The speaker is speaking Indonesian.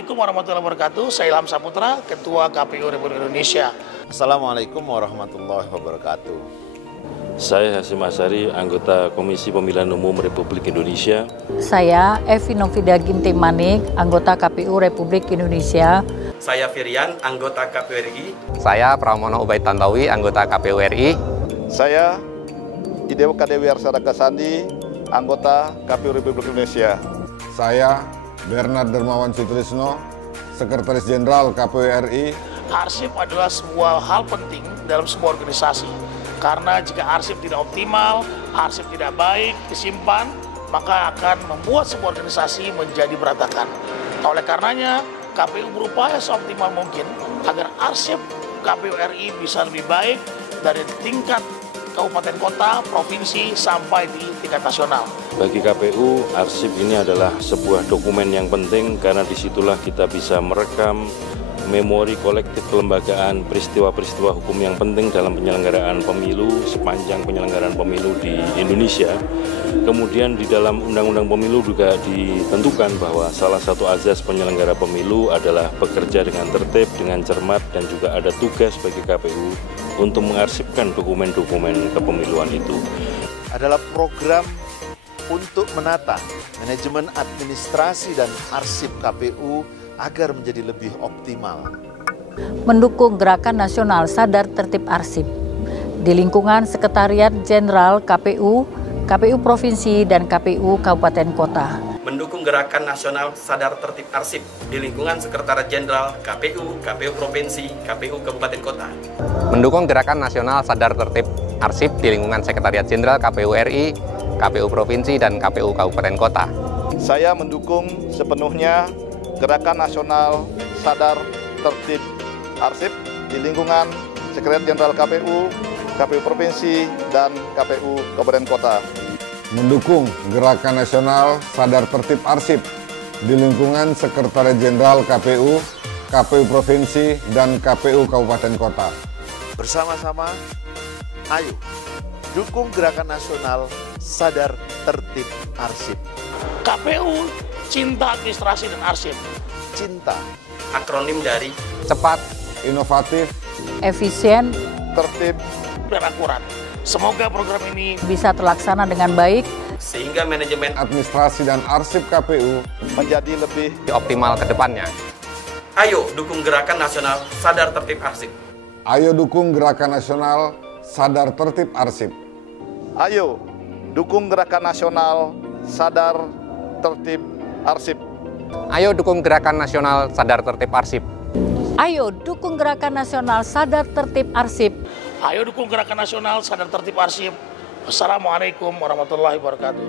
Assalamualaikum warahmatullahi wabarakatuh. Saya Ilham Saputra, Ketua KPU Republik Indonesia. Assalamualaikum warahmatullahi wabarakatuh. Saya Hasyim Asyari, anggota Komisi Pemilihan Umum Republik Indonesia. Saya Evi Novida Ginting Manik, anggota KPU Republik Indonesia. Saya Firian, anggota KPU RI. Saya Pramono Ubaid Tantowi, anggota KPU RI. Saya Idewo Kadewi Arsada Kasandi, anggota KPU Republik Indonesia. Saya Bernard Dermawan Sutrisno, Sekretaris Jenderal KPU RI. Arsip adalah sebuah hal penting dalam sebuah organisasi. Karena jika arsip tidak optimal, arsip tidak baik, disimpan, maka akan membuat sebuah organisasi menjadi berantakan. Oleh karenanya, KPU berupaya seoptimal mungkin agar arsip KPU RI bisa lebih baik dari tingkat kabupaten kota, provinsi, sampai di tingkat nasional. Bagi KPU, arsip ini adalah sebuah dokumen yang penting karena disitulah kita bisa merekam memori kolektif kelembagaan peristiwa-peristiwa hukum yang penting dalam penyelenggaraan pemilu sepanjang penyelenggaraan pemilu di Indonesia. Kemudian di dalam Undang-Undang Pemilu juga ditentukan bahwa salah satu azas penyelenggara pemilu adalah bekerja dengan tertib, dengan cermat, dan juga ada tugas bagi KPU untuk mengarsipkan dokumen-dokumen kepemiluan itu. Adalah program untuk menata manajemen administrasi dan arsip KPU agar menjadi lebih optimal. Mendukung Gerakan Nasional Sadar Tertib Arsip di lingkungan Sekretariat Jenderal KPU, KPU Provinsi, dan KPU Kabupaten Kota. Mendukung Gerakan Nasional Sadar Tertib Arsip di lingkungan Sekretariat Jenderal KPU, KPU Provinsi, KPU Kabupaten Kota. Mendukung Gerakan Nasional Sadar Tertib Arsip di lingkungan Sekretariat Jenderal KPU RI, KPU Provinsi, dan KPU Kabupaten Kota. Saya mendukung sepenuhnya Gerakan Nasional Sadar Tertib Arsip di lingkungan Sekretariat Jenderal KPU, KPU Provinsi, dan KPU Kabupaten Kota. Mendukung Gerakan Nasional Sadar Tertib Arsip di lingkungan Sekretariat Jenderal KPU, KPU Provinsi, dan KPU Kabupaten Kota. Bersama-sama, ayo dukung Gerakan Nasional Sadar Tertib Arsip. KPU cinta administrasi dan arsip. Cinta. Akronim dari Cepat, Inovatif, Efisien, Tertib, dan akurat. Semoga program ini bisa terlaksana dengan baik, sehingga manajemen Administrasi dan Arsip KPU menjadi lebih optimal ke depannya. Ayo dukung Gerakan Nasional Sadar Tertib Arsip. Ayo dukung Gerakan Nasional Sadar Tertib Arsip. Ayo dukung Gerakan Nasional Sadar Tertib Arsip. Ayo dukung Gerakan Nasional Sadar Tertib Arsip. Ayo dukung Gerakan Nasional Sadar Tertib Arsip. Ayo dukung Gerakan Nasional Sadar Tertib Arsip. Wassalamualaikum warahmatullahi wabarakatuh.